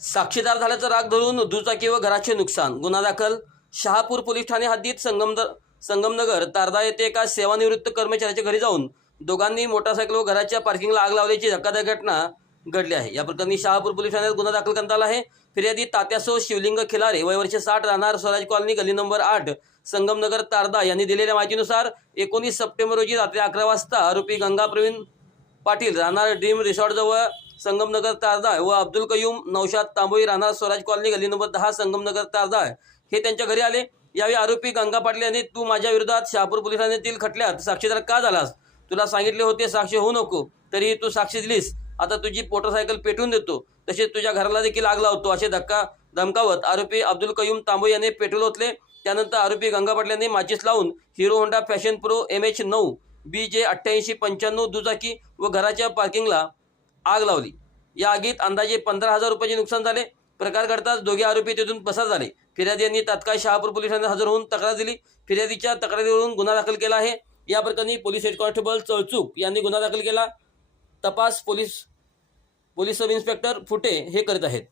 साक्षीदार झाल्याचा राग धरून दुचाकी व घराचे नुकसान. गुन्हा दाखल. शहापूर पोलीस ठाणे हद्दीत संगमनगर तारदा येथे एका सेवानिवृत्त कर्मचाऱ्याच्या घरी जाऊन दोघांनी मोटारसायकल व घराच्या पार्किंगला आग लावल्याची धक्कादायक घटना घडली आहे. या प्रकरणी शहापूर पोलीस ठाण्यात गुन्हा दाखल करण्यात आला आहे. फिर्यादी तात्यासो शिवलिंग खिलारे वय वर्ष 60 राहणार स्वराज कॉलनी गली नंबर 8 संगमनगर तारदा यांनी दिलेल्या माहितीनुसार 19 सप्टेंबर रोजी रात्री 11 वाजता आरोपी गंगा प्रवीण पाटील राहणार ड्रीम रिसॉर्टजवळ संगमनगर तारदा व अब्दुल कयूम नौशाद तांबोई राहणार स्वराज कॉलनी गली नंबर 10 संगमनगर तारदा हे त्यांच्या घरी आले. यावेळी आरोपी गंगा पाटील यांनी तू माझ्या विरोधात शहापूर पोलीस ठाण्यातील खटल्यात साक्षीदार का झालास? तुला सांगितले होते साक्षी होऊ नको, तरीही तू साक्षी दिलीस. आता तुझी मोटरसायकल पेटवून देतो, तसेच तुझ्या घराला देखील आग लावतो असे धमकावत आरोपी अब्दुल कयूम तांबोई यांनी पेट्रोल ओतले. त्यानंतर आरोपी गंगा पाटील यांनी माचीस लावून hero Honda fashion pro MH9 BJ 8895 दुचाकी व घराच्या पार्किंगला आग लावली. या आगीत अंदाजे 15,000 रुपयांचे नुकसान झाले. प्रकार घडताच दोघे आरोपी तेथून पसार झाले. फिर्यादी यांनी तात्काळ शहापूर पोलीस ठाण्यात हजर होऊन तक्रार दिली. फिर्यादीच्या तक्रारीवरून गुन्हा दाखल केला आहे. या प्रकरणी पोलीस हेड कॉन्स्टेबल चळचूक यांनी गुन्हा दाखल केला. तपास पोलीस सब इन्स्पेक्टर फुटे हे करीत आहेत.